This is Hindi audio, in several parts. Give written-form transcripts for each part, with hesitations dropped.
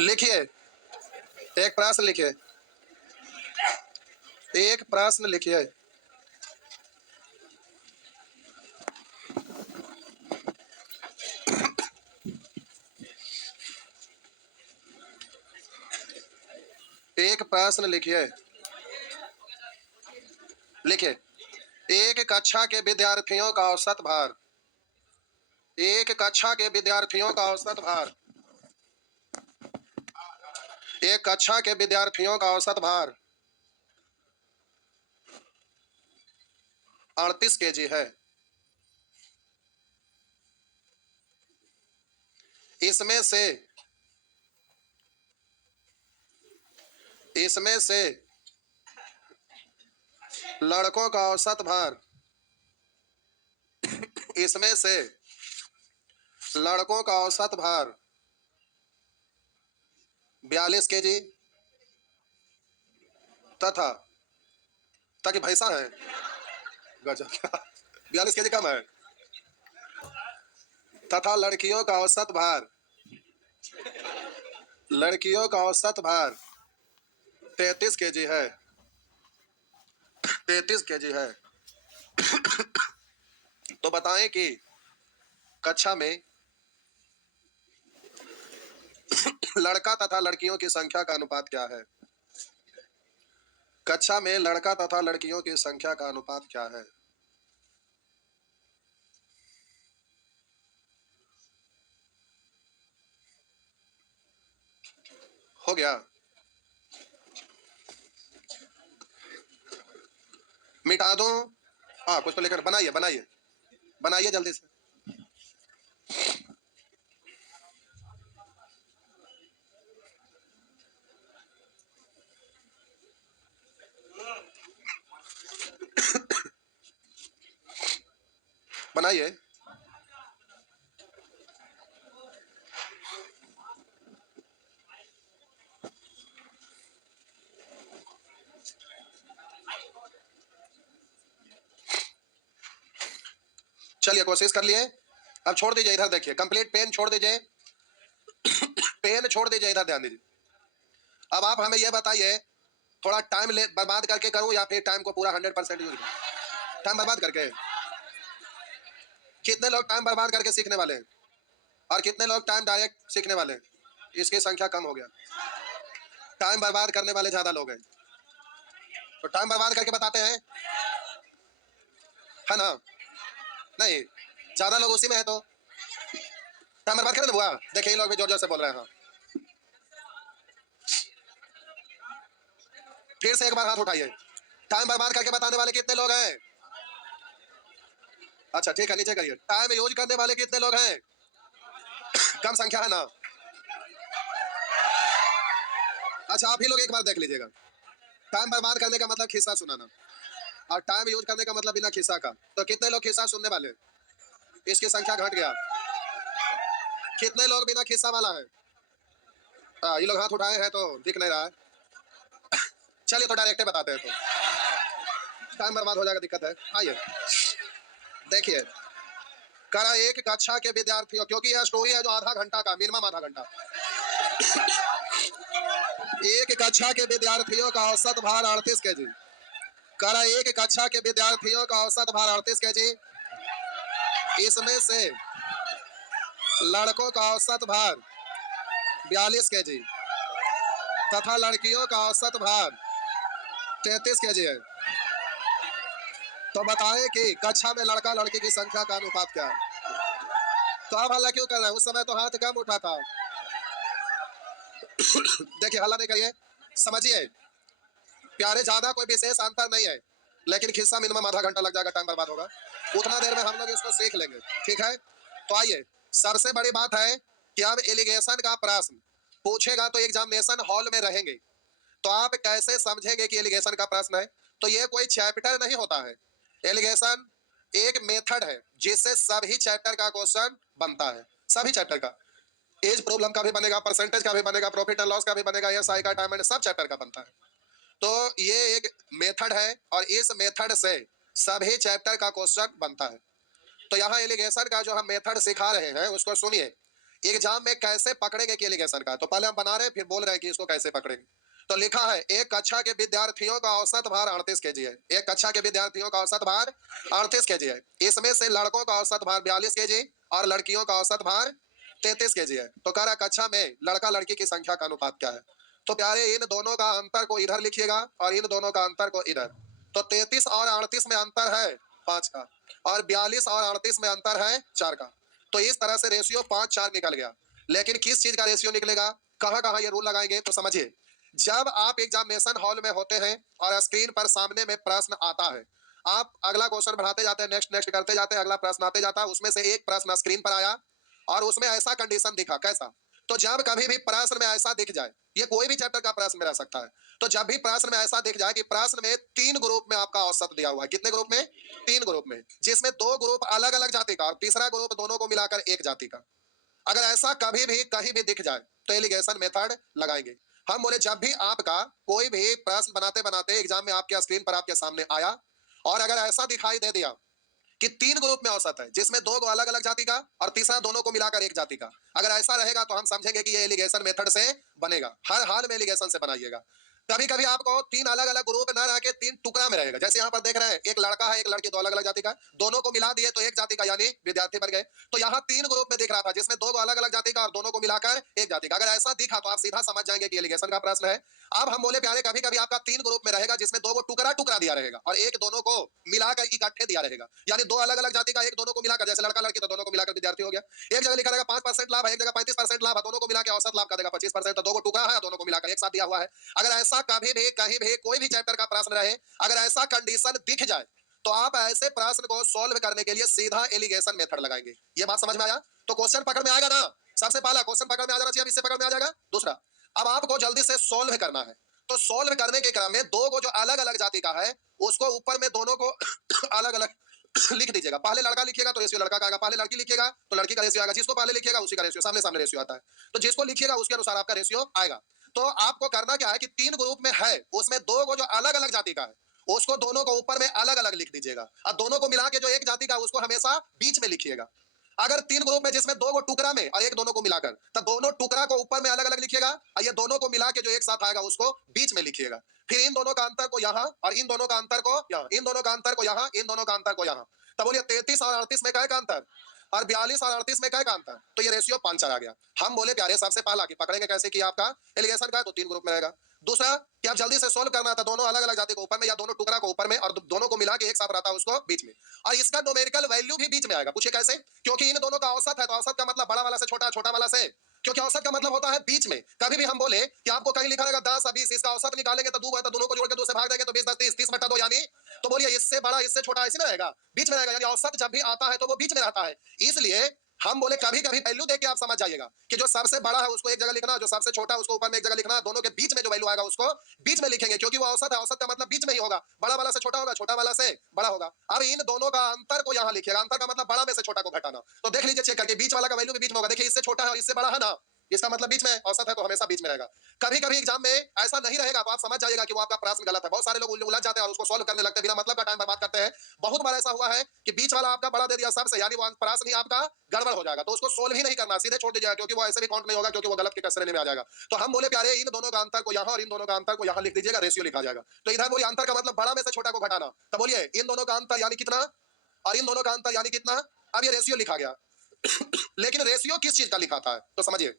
लिखिए, एक प्रश्न लिखिए, एक प्रश्न लिखिए। एक प्रश्न लिखिए, लिखिए। एक कक्षा के विद्यार्थियों का औसत भार, एक कक्षा के विद्यार्थियों का औसत भार, एक कक्षा के विद्यार्थियों का औसत भार 38 केजी है। इसमें से इसमें से लड़कों का औसत भार, इसमें से लड़कों का औसत भार 42 केजी तथा ताकि भैंसा है गजब 42 केजी कम है, तथा लड़कियों का औसत भार 33 केजी है, 33 केजी है। तो बताएं कि कक्षा में लड़का तथा लड़कियों की संख्या का अनुपात क्या है? कक्षा में लड़का तथा लड़कियों की संख्या का अनुपात क्या है? हो गया? मिटा दूं? हाँ, कुछ तो लेकर बनाइए, बनाइए, बनाइए जल्दी से। बनाइए। चलिए, कोशिश कर लिए। अब छोड़ दीजिए, इधर देखिए, कंप्लीट पेन छोड़ दीजिए, पेन छोड़ दीजिए, इधर ध्यान दीजिए। अब आप हमें यह बताइए, थोड़ा टाइम ले बर्बाद करके करूं या फिर टाइम को पूरा 100% यूज? टाइम बर्बाद करके? कितने लोग टाइम बर्बाद करके सीखने वाले हैं और कितने लोग टाइम डायरेक्ट सीखने वाले हैं? इसकी संख्या कम हो गया। टाइम बर्बाद करने वाले ज्यादा लोग हैं, तो टाइम बर्बाद करके बताते हैं, है ना? नहीं, ज्यादा लोग उसी में है, तो टाइम बर्बाद करें ना बुआ। देखिए, ये लोग भी जोर जोर से बोल रहे हैं। हाँ, फिर से एक बार हाथ उठाइए। टाइम बर्बाद करके बताने वाले कितने लोग हैं? अच्छा, ठीक है, नीचे करिए। टाइम यूज करने वाले कितने लोग हैं? कम संख्या है ना? अच्छा, आप ही लोग एक बार देख लीजिएगा। टाइम बर्बाद करने का मतलब खिस्सा सुनाना, और टाइम यूज करने का मतलब बिना खिस्सा का। तो कितने लोग खिस्सा सुनने वाले? इसकी संख्या घट गया। कितने लोग बिना खिस्सा वाला है? ये लोग हाथ उठाए हैं तो दिख नहीं रहा है। चलिए, तो डायरेक्ट बताते हैं, तो टाइम बर्बाद हो जाएगा, दिक्कत है। आइए देखिए, करा एक कक्षा के विद्यार्थियों, क्योंकि यह स्टोरी है जो आधा घंटा का, मिनिमम आधा घंटा। एक कक्षा के विद्यार्थियों का औसत भार 38 केजी। करा एक कक्षा के विद्यार्थियों का औसत भार 38 केजी। इसमें से लड़कों का औसत भार 42 केजी तथा लड़कियों का औसत भार 33 केजी है। तो बताएं कि कक्षा में लड़का लड़की की संख्या का अनुपात क्या है? तो आप हल्ला क्यों कर रहे हैं? उस समय तो हाथ कम उठा था। देखिए, हल्ला नहीं करिए, समझिए प्यारे, ज्यादा कोई विशेष अंतर नहीं है, लेकिन खिस्सा मिनिमम आधा घंटा लग जाएगा, टाइम बर्बाद होगा। उतना देर में हम लोग इसको सीख लेंगे, ठीक है? तो आइए, सबसे बड़ी बात है कि अब एलिगेशन का प्रश्न पूछेगा तो एग्जामिनेशन हॉल में रहेंगे, तो आप कैसे समझेंगे कि एलिगेशन का प्रश्न है? तो ये कोई चैप्टर नहीं होता है। एलिगेशन एक मेथड है जिससे सभी चैप्टर का क्वेश्चन बनता है, सभी चैप्टर का। एज प्रॉब्लम का भी बनेगा, परसेंटेज का भी बनेगा, प्रॉफिट एंड लॉस का भी बनेगा, एसआई का, टाइम एंड, सब चैप्टर का बनता है। तो ये एक मेथड है और इस मेथड से सभी चैप्टर का क्वेश्चन बनता है। तो यहाँ एलिगेशन का जो हम मेथड सिखा रहे हैं उसको सुनिए। एग्जाम में कैसे पकड़ेंगे कि एलिगेशन का, तो पहले हम बना रहे हैं फिर बोल रहे हैं कि इसको कैसे पकड़ेंगे। तो लिखा है एक कक्षा के विद्यार्थियों का औसत भार 38 केजी है। एक कक्षा के विद्यार्थियों का औसत भार 38 केजी है। इसमें से लड़कों का औसत भार 42 केजी और लड़कियों का औसत भार 33 केजी है। तो कह रहा कक्षा में लड़का लड़की की संख्या का अनुपात क्या है। तो प्यारे इन दोनों का अंतर को इधर लिखिएगा और इन दोनों का अंतर को इधर। तो 33 और 38 में अंतर है 5 का और 42 और 38 में अंतर है 4 का। तो इस तरह से रेशियो 5-4 निकल गया। लेकिन किस चीज का रेशियो निकलेगा, कहां कहां ये रूल लगाएंगे, तो समझिए। जब आप एग्जामिनेशन हॉल में होते हैं और स्क्रीन पर सामने में प्रश्न आता है, आप अगला क्वेश्चन बढ़ाते जाते हैं, नेक्स्ट नेक्स्ट करते जाते हैं, अगला प्रश्न आते जाता है, उसमें से एक प्रश्न स्क्रीन पर आया और उसमें ऐसा कंडीशन दिखा, कैसा, तो जब कभी भी प्रश्न में ऐसा दिख जाए, ये कोई भी चैप्टर का प्रश्न में रह सकता है, तो जब भी प्रश्न में ऐसा दिख जाए कि प्रश्न में 3 ग्रुप में आपका औसत दिया हुआ है, कितने ग्रुप में, 3 ग्रुप में, जिसमें 2 ग्रुप अलग अलग जाति का और तीसरा ग्रुप दोनों को मिलाकर एक जाति का, अगर ऐसा कभी भी कहीं भी दिख जाए तो एलिगेशन मेथड लगाएंगे। हम बोले जब भी आपका कोई भी प्रश्न बनाते बनाते एग्जाम में आपके स्क्रीन पर आपके सामने आया और अगर ऐसा दिखाई दे दिया कि 3 ग्रुप में औसत है जिसमें 2 अलग अलग जाति का और तीसरा दोनों को मिलाकर एक जाति का, अगर ऐसा रहेगा तो हम समझेंगे कि ये एलिगेशन मेथड से बनेगा। हर हाल में एलिगेशन से बनाइएगा। कभी कभी आपको 3 अलग अलग ग्रुप ना रह के 3 टुकड़ा में रहेगा, जैसे यहाँ पर देख रहे हैं एक लड़का है एक लड़की, 2 अलग अलग जाति का, दोनों को मिला दिए तो एक जाति का यानी विद्यार्थी बन गए। तो यहाँ 3 ग्रुप में दिख रहा था जिसमें 2 अलग अलग जाति का और दोनों को मिलाकर एक जाति का, अगर ऐसा दिखा तो आप सीधा समझ जाएंगे कि एलिगेशन का प्रश्न है। अब हम बोले प्यारे कभी कभी आपका 3 ग्रुप में रहेगा जिसमें 2 को टुकड़ा टुकड़ा दिया रहेगा और एक दोनों को मिलाकर इकट्ठे दिया रहेगा, यानी 2 अलग अलग जाति का एक दोनों को मिलाकर, जैसे लड़का लड़की तो दोनों को मिलाकर विद्यार्थी हो गया। एक जगह लिखा रहेगा 5% लाभ है, एक जगह 35% लाभ है, दोनों को मिला के औसत लाभ का देगा 25%, तो 2 को टुकड़ा है दोनों को मिलाकर एक साथ दिया हुआ है। अगर ऐसा कभी भी कहीं भी कोई भी चैप्टर का प्रश्न रहे, अगर ऐसा कंडीशन दिख जाए तो आप ऐसे प्रश्न को सॉल्व करने के लिए सीधा एलिगेशन मेथड लगाएंगे। ये बात समझ में आया, तो क्वेश्चन पकड़ में आएगा ना, सबसे पहला क्वेश्चन पकड़ में आ जाना चाहिए, अब इससे पकड़ में आ जाएगा। दूसरा, अब आपको जल्दी से सॉल्व करना है, तो सॉल्व करने के क्रम में 2 को जो अलग अलग जाति का है उसको ऊपर में दोनों को अलग अलग लिख दीजिएगा। पहले लड़का लिखिएगा तो रेशियो लड़का का आएगा, पहले लड़की लिखिएगा तो लड़की का रेशियो आएगा, जिसको पहले लिखिएगा उसी का रेशियो, सामने सामने रेशियो आता है, तो जिसको लिखिएगा उसके अनुसार आपका रेशियो आएगा। तो आपको करना क्या है कि 3 ग्रुप में है उसमें 2 को जो अलग अलग जाति का है उसको दोनों को ऊपर में अलग अलग लिख दीजिएगा और दोनों को मिला के जो एक जाति का उसको हमेशा बीच में लिखिएगा। अगर 3 ग्रुप में जिसमें 2 को टुकड़ा में और एक दोनों को मिलाकर, तो दोनों टुकड़ा को ऊपर में अलग अलग लिखिएगा और ये दोनों को मिला के जो एक साथ आएगा उसको बीच में लिखिएगा। फिर इन दोनों का अंतर को यहाँ और इन दोनों का अंतर को यहाँ, इन दोनों का अंतर को यहाँ, इन दोनों का अंतर को यहाँ। तो बोलिए 33 और 38 में क्या का अंतर और 42 और 38 में क्या का अंतर, तो ये रेशियो 5-4 आ गया। हम बोले प्यारे सबसे पहला कि पकड़ेंगे कैसे कि आपका एलिगेशन का, तो 3 ग्रुप में रहेगा। दूसरा कि आप जल्दी से सोल्व करना था, दोनों अलग अलग जाति को ऊपर में या दोनों टुकड़ा को ऊपर में और दोनों को मिला के एक साथ रहता है उसको बीच में, और इसका न्यूमेरिकल वैल्यू भी बीच में आएगा। पूछे कैसे, क्योंकि इन दोनों का औसत है तो औसत का मतलब बड़ा वाला से छोटा, छोटा वाला से, क्योंकि औसत का मतलब होता है बीच में। कभी भी हम बोले कि आपको कहीं लिखा रहेगा 10 और 20, इसका औसत निकालेंगे तो 2 है, तो दोनों को जोड़ के 2 से भाग देंगे तो 20 10 30, 30 बटा 2 यानी, तो बोलिए इससे बड़ा इससे छोटा ऐसे ना रहेगा, बीच में रहेगा, यानी औसत जब भी आता है तो वो बीच में रहता है। इसलिए हम बोले कभी कभी वैल्यू देके आप समझ जाइएगा कि जो सबसे बड़ा है उसको एक जगह लिखना, जो सबसे छोटा है उसको ऊपर में एक जगह लिखना, दोनों के बीच में जो वैल्यू आएगा उसको बीच में लिखेंगे, क्योंकि वो औसत है, औसत का मतलब बीच में ही होगा, बड़ा वाला से छोटा होगा, छोटा वाला से बड़ा होगा। अब इन दोनों का अंतर को यहाँ लिखिएगा, अंतर का मतलब बड़ा में से छोटा को घटाना, तो देख लीजिए चेक करके बीच वाला का वैल्यू भी बीच में होगा, देखिए इससे छोटा है और इससे बड़ा है ना, इसका मतलब बीच में औसत है तो हमेशा बीच में रहेगा। कभी कभी एग्जाम में ऐसा नहीं रहेगा तो आप समझ जाइएगा कि वो आपका प्रश्न गलत है। बहुत सारे लोग उलझ जाते हैं और उसको सॉल्व करने लगते हैं, बिना मतलब का टाइम बर्बाद करते हैं। बहुत बार ऐसा हुआ है कि बीच वाला आपका बड़ा दे दिया सबसे, यानी वो प्रश्न ही आपका गड़बड़ हो जाएगा, तो उसको सोल्व ही नहीं करना, सीधे छोड़ दीजिएगा, क्योंकि वो ऐसे भी काउंट नहीं होगा, क्योंकि वो गलत के कचरे में आ जाएगा। तो हम बोले प्यारे इन दोनों का अंतर को यहाँ और इन दोनों का अंतर को यहाँ लिख दीजिएगा, रेशियो लिखा जाएगा। तो इधर बोलिए अंतर का मतलब बड़ा में से छोटा को घटाना, तो बोलिए इन दोनों का अंतर यानी कितना और इन दोनों का अंतर यानी कितना। अब ये रेशियो लिखा गया लेकिन रेशियो किस चीज का लिखाता है, तो समझिए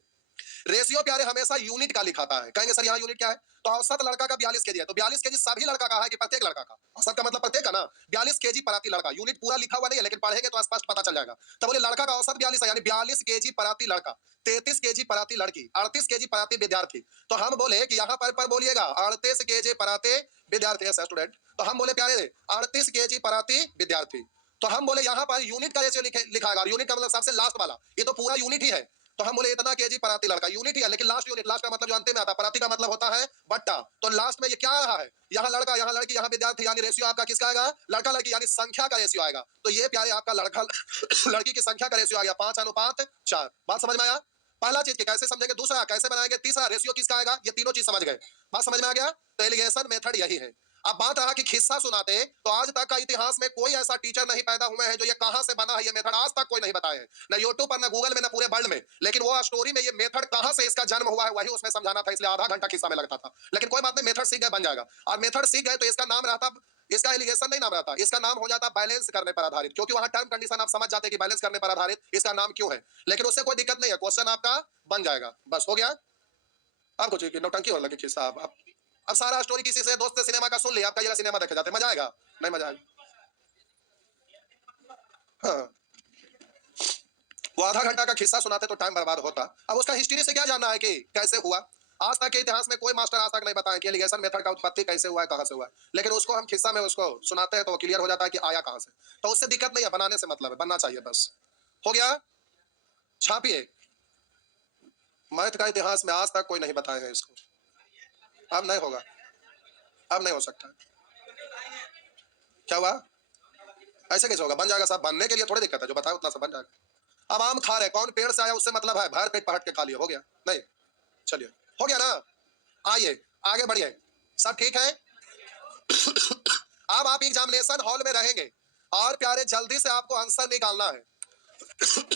रेशियो प्यारे हमेशा यूनिट का लिखाता है। कहेंगे सर यहाँ यूनिट क्या है, तो औसत लड़का का 42 केजी है, तो 42 केजी सभी लड़का का है कि प्रत्येक लड़का का, औसत का मतलब प्रत्येक का ना, 42 केजी प्रति लड़का, यूनिट पूरा लिखा हुआ नहीं है लेकिन पढ़ेंगे तो स्पष्ट पता चल जाएगा। तो बोले लड़का का औसत 42 है यानी 42 केजी प्रति लड़का, 33 केजी प्रति लड़की, 38 केजी प्रति विद्यार्थी। तो हम बोले कि यहाँ पर बोलिएगा 38 केजी प्रति विद्यार्थी है स्टूडेंट, तो हम बोले प्यारे 38 केजी प्रति विद्यार्थी। तो हम बोले यहाँ पर यूनिट का रेशियो लिखाएगा, और यूनिट का मतलब सबसे लास्ट वाला, ये तो पूरा यूनिट ही है, तो हम बोले इतना केजी प्रति लड़का, यूनिट ही है लेकिन लास्ट यूनिट, लास्ट का मतलब जो अंत में आता है, प्रति का मतलब होता है बट्टा, तो लास्ट में ये क्या आ रहा है, यहाँ लड़का यहाँ लड़की यहाँ विद्यार्थी, यानी रेशियो आपका किसका आएगा, लड़का लड़की यानी संख्या का रेशियो आएगा। तो ये प्यारे आपका लड़का लड़की की संख्या का रेशियो आ गया 5:4। बात समझ में आया, पहला चीज कैसे समझेंगे, दूसरा कैसे बनाएंगे, तीसरा रेशियो किसका आएगा, ये तीनों चीज समझ गए, बात समझ में आ गया। तो एलिगेशन मेथड यही है। अब बात रहा कि खिस्सा सुनाते, तो आज तक का इतिहास में कोई ऐसा टीचर नहीं पैदा हुए हैं जो ये कहां से बना है, ये मेथड आज तक कोई नहीं बताए, न यूट्यूब पर, न गूगल में, न पूरे वर्ल्ड में। लेकिन वो स्टोरी में ये मेथड कहां से इसका जन्म हुआ है वही उसमें समझाना था, इसलिए आधा घंटा खिस्सा में लगता था। लेकिन कोई बात नहीं, मेथड सीख गए बन जाएगा। और मेथड सीख गए तो इसका नाम रहता, इसका एलिगेशन नहीं नाम रहता, इसका नाम हो जाता बैलेंस करने पर आधारित, क्योंकि वहां टर्म कंडीशन आप समझ जाते कि बैलेंस करने पर आधारित इसका नाम क्यों है। लेकिन उससे कोई दिक्कत नहीं है, क्वेश्चन आपका बन जाएगा, बस हो गया। अब कुछ नौटंकी हो लगे खिस्सा। अब सारा स्टोरी किसी से दोस्त से सिनेमा का सुन लिया, आप कहिएगा सिनेमा देखे जाते, मजा आएगा? नहीं मजा आएगा। हाँ, वो आधा घंटा का खिस्सा सुनाते तो टाइम बर्बाद होता। अब उसका हिस्ट्री से क्या जानना है कि कैसे हुआ? आज तक के इतिहास में कोई मास्टर आज तक नहीं बताया कि एलिगेशन मेथड का उत्पत्ति कैसे हुआ है, कहां से हुआ है। लेकिन उसको हम खिस्सा में उसको सुनाते हैं तो क्लियर हो जाता है कि आया कहां से। तो उससे दिक्कत नहीं है, बनाने से मतलब है, बनना चाहिए बस। हो गया, छापिए। मैथ का इतिहास में आज तक कोई नहीं बताया है इसको। अब नहीं होगा, अब नहीं हो सकता। क्या हुआ? ऐसे कैसे होगा? बन जाएगा साहब, बनने के लिए थोड़ी दिक्कत है, जो बताया उतना सा बन जाएगा। अब आम खा रहे, कौन पेड़ से आया उससे मतलब है, भर पेट पहट के खा लिया, हो गया? नहीं, चलिए हो गया ना। आइए आगे बढ़िए, सब ठीक है। अब आप एग्जामिनेशन हॉल में रहेंगे और प्यारे जल्दी से आपको आंसर निकालना है।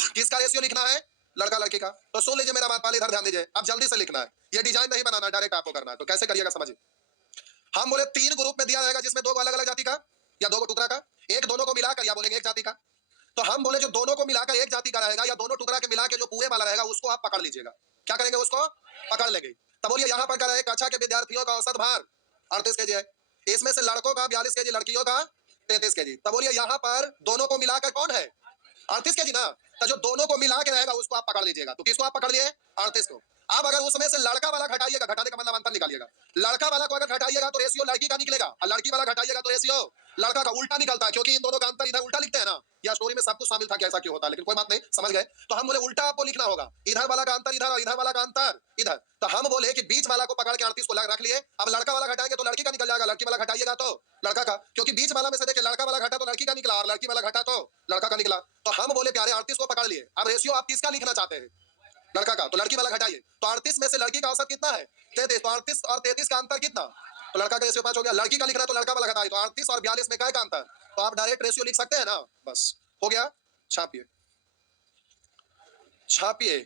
किसका रेशियो लिखना है? लड़का लड़की का। तो सुन लीजिए मेरा बात, पहले इधर ध्यान दीजिए। अब जल्दी से लिखना है, ये डिजाइन नहीं बनाना, डायरेक्ट आपको करना है। तो कैसे करिएगा समझिए। हम बोले 3 ग्रुप में दिया जाएगा, जिसमें 2 अलग अलग जाति का या 2 टुकड़ा का, एक दोनों को मिलाकर या बोलेंगे एक जाति का। तो हम बोले जो दोनों को मिलाकर एक जाति का रहेगा या दोनों टुकड़ा के मिला के जो पूरे वाला रहेगा उसको आप पकड़ लीजिएगा। क्या करेंगे? उसको पकड़ लेंगे। तब बोलिए यहाँ पर क्या है, कक्षा के विद्यार्थियों का औसत भार 38 केजी है, इसमें से लड़कों का 42 केजी, लड़कियों का 33 केजी। तब बोलिए यहाँ पर दोनों को मिलाकर कौन है? 38 केजी ना। तो जो दोनों को मिला के रहेगा उसको आप पकड़ लीजिएगा। तो किसको आप पकड़ लिए? 38 को। अब अगर उसमें से लड़का वाला घटाइएगा, घटाने का मतलब अंतर निकालिएगा। लड़का वाला को अगर घटाइएगा तो रेशियो लड़की का निकलेगा, और लड़की वाला घटाइएगा तो रेशियो लड़का का उल्टा निकलता है, क्योंकि इन दोनों का अंतर इधर उल्टा लिखते हैं ना। या स्टोरी में सब कुछ शामिल था कि ऐसा क्यों होता है, लेकिन कोई बात नहीं, समझ गए। तो हम बोले उल्टा आपको लिखना होगा, इधर वाला का अंतर इधर और इधर वाला का अंतर इधर। तो हम बोले कि बीच वाला को पकड़ के 38 को रख लिए। अब लड़का वाला घटाएंगे तो लड़की का निकल जाएगा, लड़की वाला घटाइएगा तो लड़का का, क्योंकि बीच वाला में से देखिए लड़का वाला घटा तो लड़की का निकला और लड़की वाला घटा तो लड़का का निकला। तो हम बोले प्यारे 38 को पकड़ लिए। अब रेशियो आप किसका लिखना चाहते हैं? लड़का का। तो लड़की वाला घटाइए, तो 38 में से लड़की का औसत कितना है? 33। तो 38 और 33 का अंतर कितना? तो लड़का का रेशियो 5 हो गया। लड़की का लिख रहा है तो लड़का वाला घटाइए, तो 38 और 42 में क्या का अंतर? तो आप डायरेक्ट रेशियो लिख सकते हैं ना, बस हो गया। छापिए छापिए।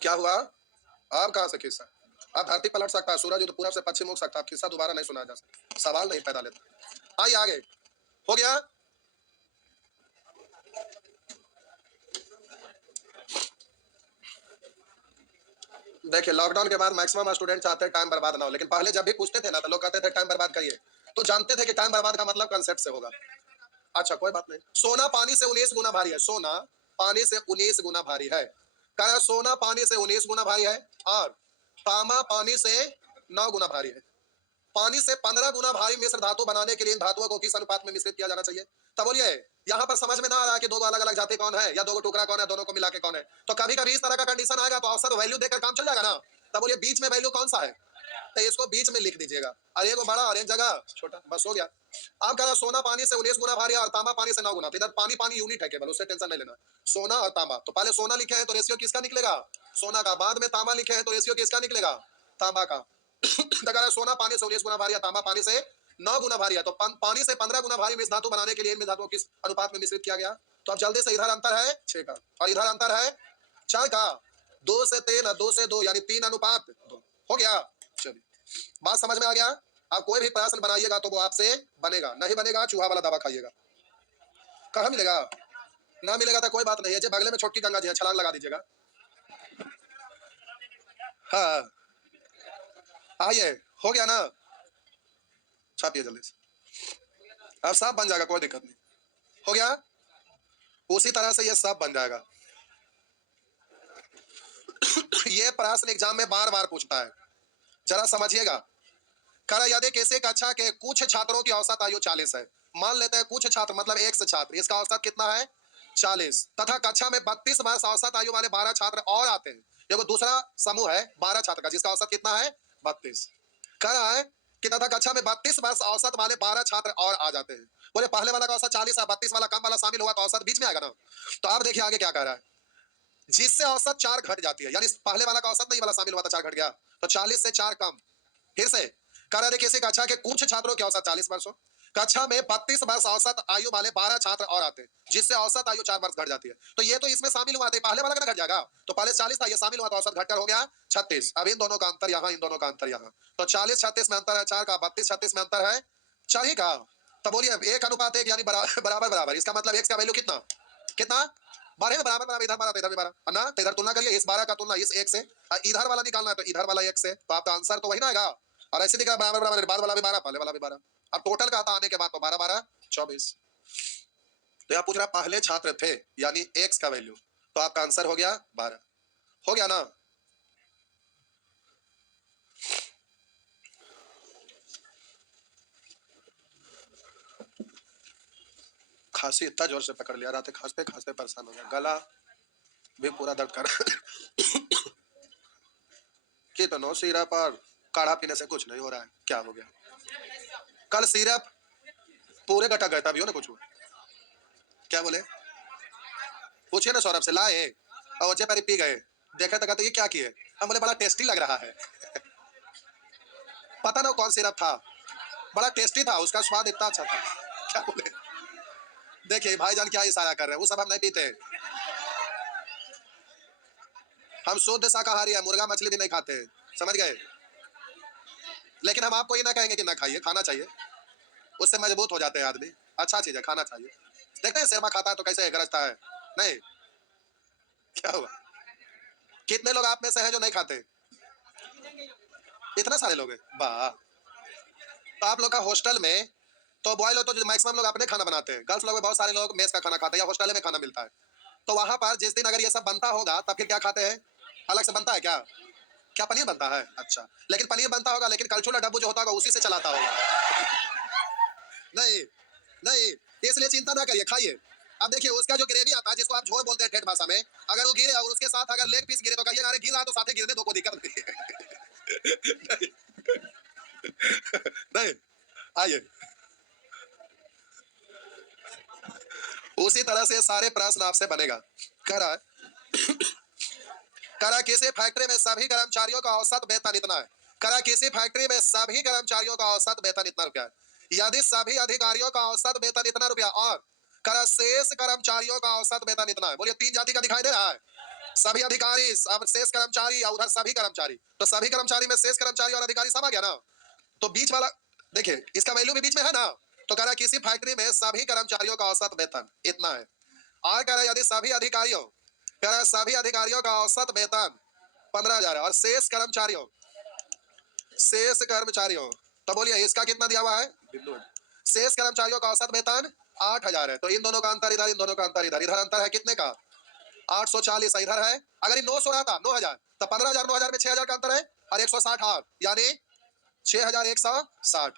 क्या हुआ? आप कहां से खिस्सा? आप धरती पलट सकता है, सूरज तो पूरब से पश्चिम उग सकता है, खिस्सा दोबारा नहीं सुना जा सकता, सवाल नहीं पैदा लेता। आइए आगे, हो गया। देखिए लॉकडाउन के बाद मैक्सिमम स्टूडेंट चाहते हैं टाइम बर्बाद ना हो, लेकिन पहले जब भी पूछते थे ना तो लोग कहते थे टाइम बर्बाद करिए, तो जानते थे कि टाइम बर्बाद का मतलब कंसेप्ट से होगा। अच्छा कोई बात नहीं। सोना पानी से 19 गुना भारी है, सोना पानी से 19 गुना भारी है। कह रहा सोना पानी से 19 गुना भारी है और तांबा पानी से 9 गुना भारी है। पानी से 15 गुना भारी मिश्र धातु बनाने के लिए इन धातुओं को किस अनुपात में मिश्रित किया जाना चाहिए? तब बोलिए यहाँ पर समझ में ना आ रहा कि दो अलग अलग जाति कौन है या दो टुकड़ा कौन है, दोनों को मिला के कौन है। तो कभी कभी इस तरह का कंडीशन आएगा तो औसत वैल्यू देकर काम चल जाएगा ना। तब बोलिए बीच में वैल्यू कौन सा है, तो इसको बीच में लिख दीजिएगा, और एक बड़ा और एक जगह छोटा, बस हो गया। आप कह रहा सोना पानी से 19 गुना भारी और तांबा पानी से 9 गुना। तो इधर पानी पानी यूनिट है केवल, उससे टेंशन नहीं लेना। सोना और तांबा, तो पहले सोना लिखे हैं तो रेशियो किसका निकलेगा? सोना का। बाद में तांबा लिखे हैं तो रेशियो किसका निकलेगा? तांबा का। सोना पानी से 19 गुना भारी है, तांबा पानी से 9 गुना भारी है, तो पानी से 15 गुना भारी मिश्र धातु बनाने के लिए इन धातुओं किस अनुपात में मिश्रित किया गया? तो अब जल्दी से, इधर अंतर है 6 का और इधर अंतर है 4 का, 2 से 3 2 से 2 यानी 3 अनुपात 2 हो गया। चलिए बात समझ में आ गया। आप कोई भी प्रश्न बनाइएगा तो वो आपसे बनेगा, नहीं बनेगा चूहा वाला दवा खाइएगा। कहाँ मिलेगा? ना मिलेगा तो कोई बात नहीं है, जो बगले में छोटकी गंगा जी है, छलांग लगा दीजिएगा। हाँ आइए, हो गया ना। छापिए जल्दी से, अब सब बन जाएगा, कोई दिक्कत नहीं। हो गया, उसी तरह से ये सब बन जाएगा। ये प्रश्न एग्जाम में बार बार पूछता है, जरा समझिएगा। कह रहा यदि किसी कक्षा के कुछ छात्रों की औसत आयु 40 है, मान लेते हैं कुछ छात्र मतलब 1 छात्र, इसका औसत कितना है? 40, तथा कक्षा में 32 वर्ष औसत आयु वाले 12 छात्र और आते हैं। देखो दूसरा समूह है 12 छात्र का, जिसका औसत कितना है? 32। कह रहा है कि तथा कक्षा में 32 वर्ष औसत वाले 12 छात्र और आ जाते हैं। बोले पहले वाला का औसत 40 है, 32 वाला कम वाला शामिल हुआ तो औसत बीच में आएगा ना। तो आप देखिए आगे क्या कह रहा है। जिससे औसत 4 घट जाती है, यानी पहले वाला का औसत नहीं वाला शामिल हुआ था 4 घट गया, तो 40 से 4 कम। फिर से कह रहे थे किसी कक्षा के कुछ छात्रों की औसत 40 वर्ष हो, कक्षा में 32 वर्ष औसत आयु वाले 12 छात्र और आते हैं, जिससे औसत आयु 4 वर्ष घट जाती है। तो ये तो इसमें शामिल हुआ था, पहले वाला का घट जाएगा, तो पहले 40 था, ये शामिल हुआ तो औसत घटकर हो गया 36। अब इन दोनों का अंतर यहाँ, इन दोनों का अंतर यहाँ, तो 40 36 में अंतर है 4 का, 32 36 में अंतर है 4 ही का। तो बोलिए 1:1 यानी बराबर बराबर, इसका मतलब x का वैल्यू कितना कितना 12 बराबर बराबर, इधर 12 तो इधर भी 12 ना, तो इधर तुलना करिए, इस 12 का तुलना इस 1 से, इधर वाला निकालना है तो इधर वाला 1 से, तो आपका आंसर तो वही ना आएगा। और ऐसे दिखा बराबर बराबर, बाद वाला भी 12 पहले वाला भी 12, अब टोटल का आता आने के बाद तो 12 12 24। तो यहाँ पूछ रहा पहले छात्र थे यानी x का वैल्यू, तो आपका आंसर हो गया 12, हो गया ना। खांसी इतना जोर से पकड़ लिया, रात खांसते खांसते परेशान हो गया, गला भी पूरा दर्द कर कितनों सिरप और काढ़ा पीने से कुछ नहीं हो रहा है, क्या हो गया? कल सिरप पूरे गटक गए, तभी हो ना कुछ हुआ। क्या बोले? पूछिए ना सौरभ से, लाए और ओजे पर पी गए, देखा तो कहते ये क्या किए, हम बोले बड़ा टेस्टी लग रहा है पता ना कौन सिरप था, बड़ा टेस्टी था, उसका स्वाद इतना अच्छा था। क्या बोले? देखिए भाईजान क्या इशारा कर रहे हैं, वो सब हम नहीं पीते, हम शुद्ध शाकाहारी है, मुर्गा मछली भी नहीं खाते, समझ गए? लेकिन हम आपको ये ना कहेंगे कि ना खाइए, खाना चाहिए, उससे मजबूत हो जाते हैं आदमी, अच्छा चीज है, खाना चाहिए। देखते हैं शर्मा खाता है तो कैसे गरजता है, नहीं क्या हुआ? कितने लोग आप में से हैं जो नहीं खाते? इतना सारे लोग हैं, वाह। तो आप लोग का हॉस्टल में तो बॉय लोग तो मैक्सिमम लोग अपने खाना बनाते हैं, गर्ल्स लोग में बहुत सारे लोग मेस का खाना खाते हैं या हॉस्टल में खाना मिलता है, तो वहां पर जिस दिन अगर ये सब बनता होगा तब फिर क्या खाते हैं? अलग से बनता है क्या? क्या पनीर बनता है? अच्छा, लेकिन पनीर बनता होगा लेकिन कलछुला डब्बू जो होता होगा उसी से चलाता होगा। नहीं नहीं, इसलिए चिंता ना करिए, खाइए। अब देखिए उसका जो ग्रेवी आता है जिसको आप झोल बोलते हैं ठेठ भाषा में, अगर वो गिरे और उसके साथ अगर लेग पीस गिरे तो कहिए अरे गिर रहा तो साथ ही गिरने दो, कोई दिक्कत नहीं। नहीं, आइए उसी तरह से सारे प्रश्न आपसे बनेगा। करा करा किसी फैक्ट्री में सभी कर्मचारियों का औसत वेतन इतना है, करा किसी फैक्ट्री में सभी कर्मचारियों का औसत वेतन इतना रुपया है, यदि सभी अधिकारियों का औसत वेतन इतना रुपया और करा शेष कर्मचारियों का औसत वेतन इतना है, बोलिए 3 जाति का दिखाई दे रहा है, सभी अधिकारी शेष कर्मचारी और उधर सभी कर्मचारी, तो सभी कर्मचारी में शेष कर्मचारी और अधिकारी सब आ गया ना, तो बीच वाला देखिए इसका वैल्यू भी बीच में है ना, तो कह रहा किसी फैक्ट्री में सभी कर्मचारियों का औसत वेतन इतना है, और कह रहा यदि सभी अधिकारियों, कह रहा सभी अधिकारियों का औसत वेतन 15,000 और शेष कर्मचारियों तो बोलिए इसका कितना दिया हुआ है, बिंदु, शेष कर्मचारियों का औसत वेतन 8,000 है, तो इन दोनों का अंतर इधर, इन दोनों का अंतर इधर, इधर अंतर है कितने का 840, इधर है अगर ये 900 रहा था 9,000 तो 15,000 9,000 में 6,000 का अंतर है और 160 हाथ यानी 6,160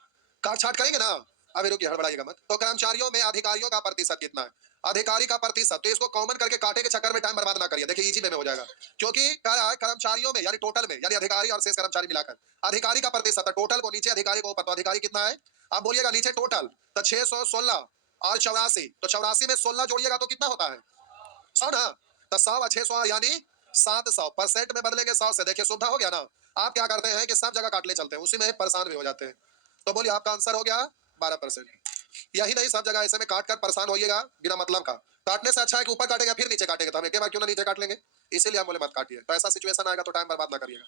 काट छाट करेंगे ना, अभी रुकिए हड़बड़ाइएगा मत। तो कर्मचारियों में अधिकारियों का प्रतिशत कितना है, अधिकारी का प्रतिशत, तो इसको कॉमन करके काटे के चक्कर में टाइम बर्बाद ना करिए, देखिए इजी में हो जाएगा, क्योंकि कह रहा है कर्मचारियों में यानी टोटल में यानी अधिकारी और शेष कर्मचारी मिलाकर अधिकारी का प्रतिशत है, टोटल को नीचे अधिकारी को ऊपर, तो अधिकारी कितना है आप बोलिएगा नीचे टोटल, तो 616 और 84, तो 84 में 16 जोड़िएगा तो कितना होता है 100 ना, तो 100 और 600 यानी 700% में बदलेंगे 100 से, देखिए सुविधा हो गया ना। आप क्या करते हैं कि सब जगह काट ले चलते हैं, उसी में परेशान भी हो जाते हैं, तो बोलिए आपका आंसर हो गया 12%। यही नहीं सब जगह ऐसे में काट कर परेशान होइएगा बिना मतलब का, काटने से अच्छा है कि ऊपर काटेगा फिर नीचे काटेगा, तो हम एक बार क्यों ना नीचे काट लेंगे, इसीलिए हम बोले मत काटिए, तो ऐसा सिचुएशन आएगा तो टाइम बर्बाद ना करिएगा।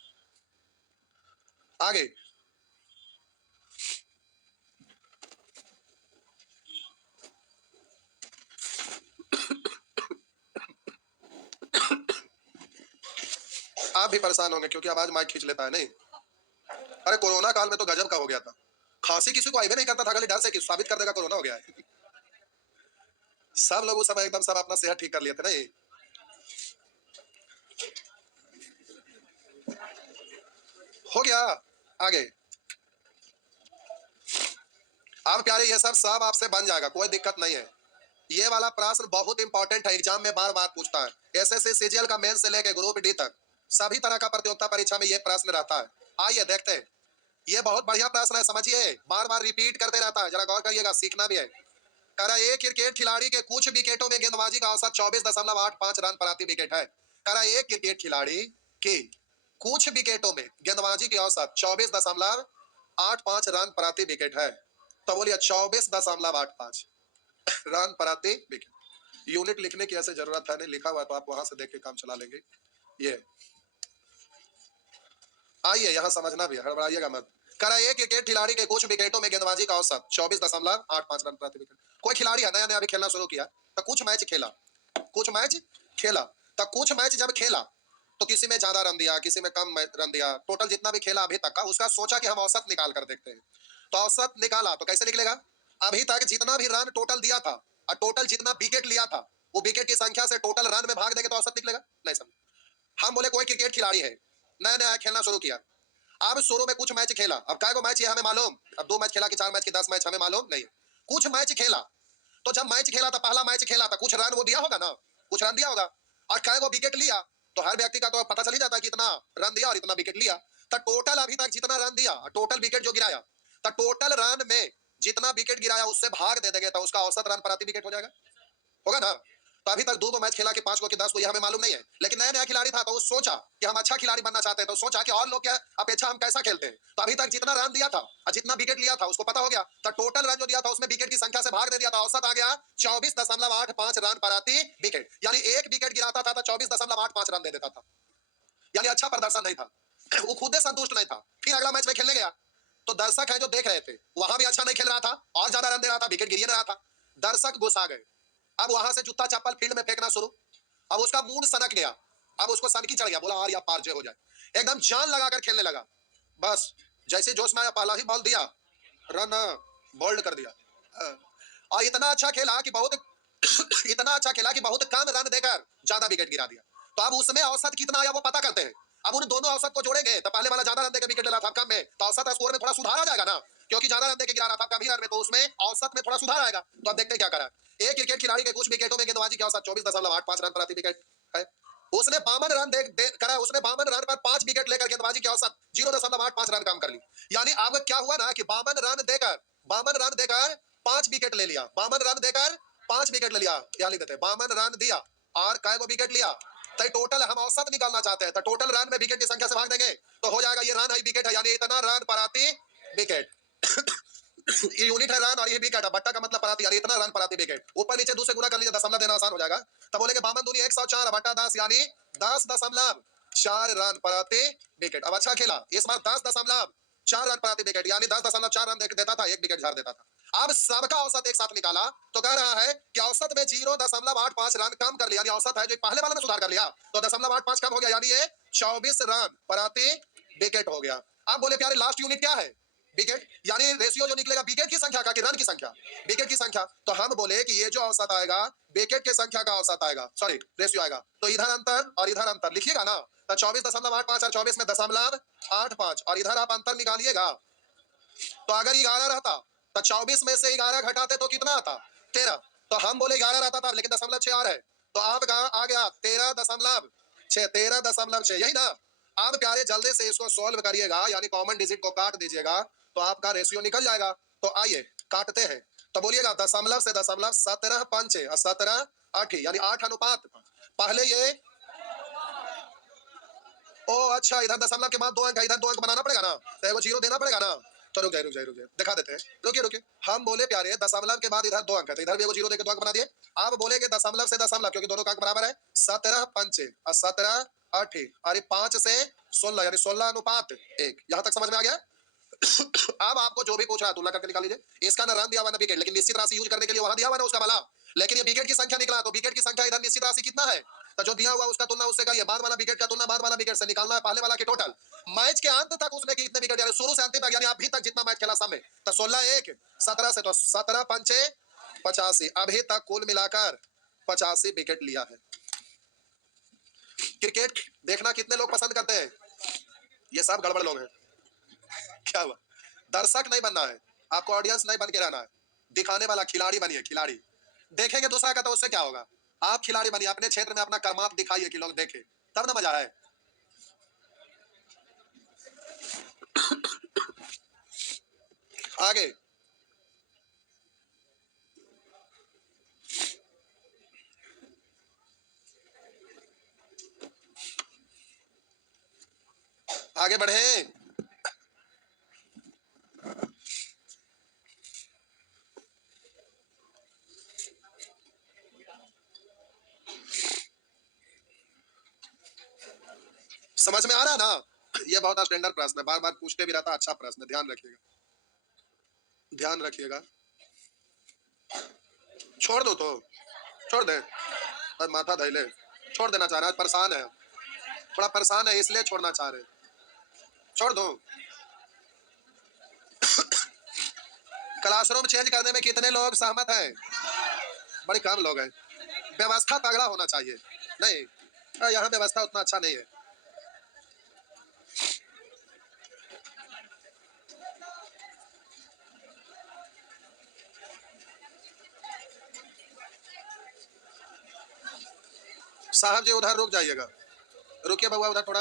आगे आप भी परेशान होंगे क्योंकि आवाज माइक खींच लेता है, नहीं अरे कोरोना काल में तो गजब का हो गया था, खांसी किसी को आइबे नहीं करता था, खाली डर से कि साबित कर देगा कोरोना हो गया है, सब लोग उस समय एकदम सब अपना सेहत ठीक कर लिए थे, नहीं हो गया। आगे अब प्यारे ये सब सब आपसे बन जाएगा, कोई दिक्कत नहीं है, ये वाला प्रश्न बहुत इंपॉर्टेंट है, एग्जाम में बार बार पूछता है, एसएससी सीजीएल का मेन से लेके ग्रुप डी तक सभी तरह का प्रतियोगिता परीक्षा में ये प्रश्न रहता है। आइए देखते हैं, ये बहुत बढ़िया प्रश्न है, समझिए, बार बार रिपीट करते रहता है, जरा गौर करिएगा, सीखना भी है। कह रहा एक क्रिकेट खिलाड़ी के कुछ विकेटों में गेंदबाजी का औसत 24.85 रन प्रति विकेट है, करा एक क्रिकेट खिलाड़ी की कुछ विकेटों में गेंदबाजी की औसत 24.85 रन प्रति विकेट है। तो बोलिए 24.85 रन प्रति विकेट। यूनिट लिखने की ऐसे जरूरत है नहीं, लिखा हुआ तो आप वहां से देख के काम चला लेंगे। ये आइए यहाँ समझना भी है, हड़बड़ाइएगा मत। करा एक क्रिकेट खिलाड़ी के कुछ विकेटों में गेंदबाजी का औसत 24.85 रन प्रति विकेट। कोई खिलाड़ी है नया नया अभी खेलना शुरू किया, तो कुछ मैच खेला, तो कुछ मैच जब खेला तो किसी में ज्यादा रन दिया, किसी में कम रन दिया, टोटल जितना भी खेला अभी तक का उसका सोचा कि हम औसत निकाल कर देखते हैं। तो औसत निकाला तो कैसे निकलेगा? अभी तक जितना भी रन टोटल दिया था और टोटल जितना विकेट लिया था, वो विकेट की संख्या से टोटल रन में भाग देंगे तो औसत निकलेगा। नहीं समझ। हम बोले कोई क्रिकेट खिलाड़ी है नया नया खेलना शुरू किया, अब शुरू में कुछ मैच खेला, अब काय को मैच ये हमें मालूम, अब 2 मैच खेला कि 4 मैच की 10 मैच हमें मालूम नहीं। कुछ मैच खेला, तो जब मैच खेला था, पहला मैच खेला था, कुछ रन वो दिया होगा ना, कुछ रन दिया होगा, और काय वो विकेट लिया, तो हर व्यक्ति का तो पता चल ही जाता है कि इतना रन दिया और इतना विकेट लिया। तो टोटल अभी तक जितना रन दिया और टोटल विकेट जो गिराया, तो टोटल रन में जितना विकेट गिराया उससे भाग दे देंगे तो उसका औसत रन प्रति विकेट हो जाएगा, होगा ना। तो अभी तक 2 मैच खेला कि 5 को कि 10 को, ये हमें मालूम नहीं है, लेकिन नया नया खिलाड़ी था तो वो सोचा कि हम अच्छा खिलाड़ी बनना चाहते हैं, तो सोचा कि और लोग क्या अपेक्षा हम कैसा खेलते हैं। तो अभी तक जितना रन दिया था और जितना विकेट लिया था उसको पता हो गया, तो टोटल रन जो दिया था उसमें विकेट की संख्या से भाग दे दिया था, औसत आ गया 24.85 रन प्रति विकेट। यानी एक विकेट गिराता था तो 24.85 रन दे देता था, यानी अच्छा प्रदर्शन नहीं था। वो खुद से संतुष्ट नहीं था। फिर अगला मैच में खेलने गया तो दर्शक है जो देख रहे थे, वहां भी अच्छा नहीं खेल रहा था और ज्यादा रन दे रहा था, विकेट गिर रहा था। दर्शक गुस्सा गए, अब वहां से जूता चप्पल फील्ड में फेंकना शुरू। अब उसका मूड सनक गया, अब उसको सनकी चढ़ गया, बोला यार या पार जय हो जाए, एकदम जान लगाकर खेलने लगा। बस जैसे जोश में आया, पहला ही बॉल दिया, रन बोल्ड कर दिया। और इतना अच्छा खेला कि बहुत इतना अच्छा खेला कि बहुत कम रन देकर ज्यादा विकेट गिरा दिया। तो अब उसमें औसत कितना आया वो पता करते हैं। अब उन दोनों औसत को जोड़ेंगे तो पहले वाला ज्यादा रन देकर विकेट ले रहा था कम में, तो औसत स्कोर में थोड़ा सुधार आ जाएगा ना, क्योंकि ज्यादा रन देकर गिरा रहा था कम ही रन में, तो उसमें औसत में थोड़ा सुधार आएगा। तो अब देखते हैं क्या करा। एक क्रिकेट खिलाड़ी के कुछ विकेटों में गेंदबाजी की औसत 24.85 रन प्रति विकेट है। उसने 52 रन करा, उसने 52 रन पर 5 विकेट लेकर गेंदबाजी की औसत 0.85 रन कम कर ली। यानी अब क्या हुआ ना कि 52 रन देकर 5 विकेट ले लिया, 52 रन देकर 5 विकेट ले लिया, क्या लिख देते हैं, 52 रन दिया और कै को विकेट लिया। तो टोटल हम औसत निकालना चाहते हैं, तो टोटल रन में विकेट की संख्या से भाग देंगे तो हो जाएगा, ये रन है विकेट है, यानी इतना रन प्रति विकेट। ये यूनिट है रन और ये विकेट है, बट्टा का मतलब प्रति, यानी इतना रन प्रति विकेट। ऊपर नीचे 2 से गुना कर लीजिए, दशमलव देना आसान हो जाएगा। तब बोलेंगे 52 दूनी 104 बट्टा 10, यानी 10.4 रन प्रति विकेट। अब अच्छा खेला, इस बार 10.4 रन प्रति विकेट, यानी 10.4 रन देता था, एक विकेट झाड़ देता था। अब सबका औसत एक साथ निकाला तो कह रहा है कि औसत में 0.85 रन कम कर लिया, यानी औसत है जो पहले वाले में सुधार कर लिया, तो 0.85 कम हो गया, यानी ये 24 रन प्रति विकेट हो गया। अब बोले प्यारे लास्ट यूनिट क्या है, विकेट, यानी रेशियो जो निकलेगा विकेट की संख्या का कि रन की संख्या, विकेट की संख्या। तो हम बोले कि ये जो औसत आएगा विकेट की संख्या का औसत आएगा, सॉरी रेशियो आएगा, तो इधर अंतर और इधर अंतर लिखिएगा ना, तो 24.85 और 24 में 0.85 और इधर आप अंतर निकालिएगा। तो अगर 11 रहता तो 24 में से 11 घटाते तो कितना आता, 13। तो हम बोले 11 रहता था, लेकिन 0.6 आ रहा है, तो आपका आ गया 13.6, यही ना। अब प्यारे जल्दी से इसको सॉल्व करिएगा, यानी कॉमन डिजिट को काट दीजिएगा तो आपका रेशियो निकल जाएगा। तो आइए काटते हैं, तो बोलिएगा दशमलव से दशमलव 17 पंचे और 17 8, यानी 8 अनुपात। पहले ये ओ अच्छा, इधर दशमलव के बाद 2 अंक, इधर 2 अंक बनाना पड़ेगा ना, तो एगो जीरो देना पड़ेगा ना। तो रुक जाए दिखा देते हैं, रुकिए। हम बोले प्यारे दशमलव के बाद इधर 2 अंक है, तो इधर भी एगो जीरो देके 2 अंक बना दिए। अब बोलेंगे दशमलव से दशमलव, क्योंकि दोनों का अंक बराबर है, 17 पंचे और 17 8 और 5 से 16, यानी 16 अनुपात 1। यहाँ तक समझ में आ गया। अब आपको जो भी पूछ रहा है तुलना करके निकाल लीजिए। इसका ना रन दिया हुआ ना विकेट, लेकिन निश्चित राशि यूज करने के लिए वहां दिया हुआ ना उसका वाला, लेकिन ये विकेट की संख्या निकला, तो विकेट की संख्या इधर निश्चित राशि कितना है, तो जो दिया हुआ उसका तुलना उससे करिए, बाद वाला विकेट का तुलना बाद वाला विकेट से निकालना है, पहले वाला के टोटल मैच के अंत तक उसने कितने विकेट, यानी शुरू से अंतिम तक, यानी अभी तक जितना मैच खेला सब में, तो 16 1 17 से, तो 17 पंचे 85, अभी तक कुल मिलाकर 85 विकेट लिया है। क्रिकेट देखना कितने लोग पसंद करते हैं, ये सब गड़बड़ लोग हैं। क्या हुआ, दर्शक नहीं बनना है आपको, ऑडियंस नहीं बन के रहना है, दिखाने वाला खिलाड़ी बनिए, खिलाड़ी। देखेंगे दूसरा का तो उससे क्या होगा, आप खिलाड़ी बनिए, अपने क्षेत्र में अपना कर्माप दिखाइए कि लोग देखें, तब ना मजा है। आगे आगे बढ़े। समझ में आ रहा है ना? ये बहुत स्टैंडर्ड प्रश्न है, बार बार पूछते भी रहता, अच्छा प्रश्न है, ध्यान रखिएगा, ध्यान रखिएगा। छोड़ दो तो छोड़ दे, और माथा धैले छोड़ देना चाह रहा है, परेशान है, थोड़ा परेशान है इसलिए छोड़ना चाह रहे, छोड़ दो। क्लासरूम चेंज करने में कितने लोग सहमत हैं? बड़े कम लोग हैं। व्यवस्था तगड़ा होना चाहिए। नहीं, यहाँ व्यवस्था उतना अच्छा नहीं है। साहब जी उधर रुक जाइएगा, रुकिए बउआ उधर थोड़ा।